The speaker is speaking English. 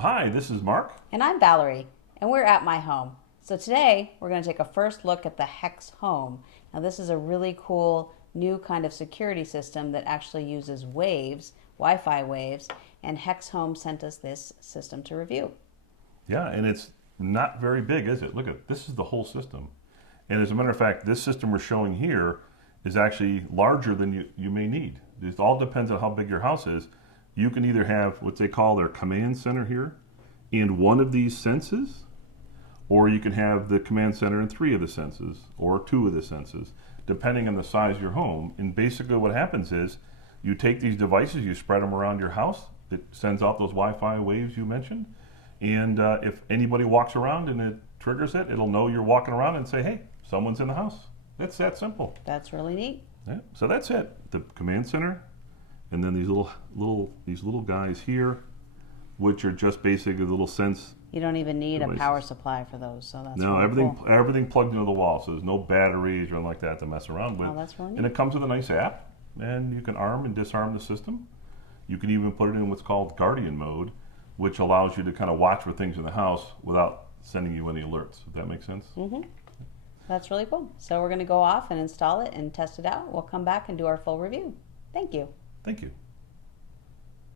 Hi, this is Mark. And I'm Valerie, and we're at my home. So today we're going to take a first look at the Hex Home. Now, this is a really cool new kind of security system that actually uses waves, Wi-Fi waves, and Hex Home sent us this system to review. Yeah, and it's not very big, is it? Look at this is the whole system. And as a matter of fact, this system we're showing here is actually larger than you may need. It all depends on how big your house is. You can either have what they call their command center here in one of these senses, or you can have the command center in three of the senses or two of the senses, depending on the size of your home. And basically what happens is you take these devices, you spread them around your house. It sends out those Wi-Fi waves you mentioned. And if anybody walks around and it triggers it, it'll know you're walking around and say, hey, someone's in the house. It's that simple. That's really neat. Yeah, so that's it. The command center, and then these little guys here, which are just basically little sense. You don't even need devices. a power supply for those, so that's No, really cool. everything plugged into the wall, so there's no batteries or anything like that to mess around with. Oh, that's really neat. And it comes with a nice app, and you can arm and disarm the system. You can even put it in what's called guardian mode, which allows you to kind of watch for things in the house without sending you any alerts. If that makes sense. Mm-hmm. That's really cool. So we're going to go off and install it and test it out. We'll come back and do our full review. Thank you. Thank you.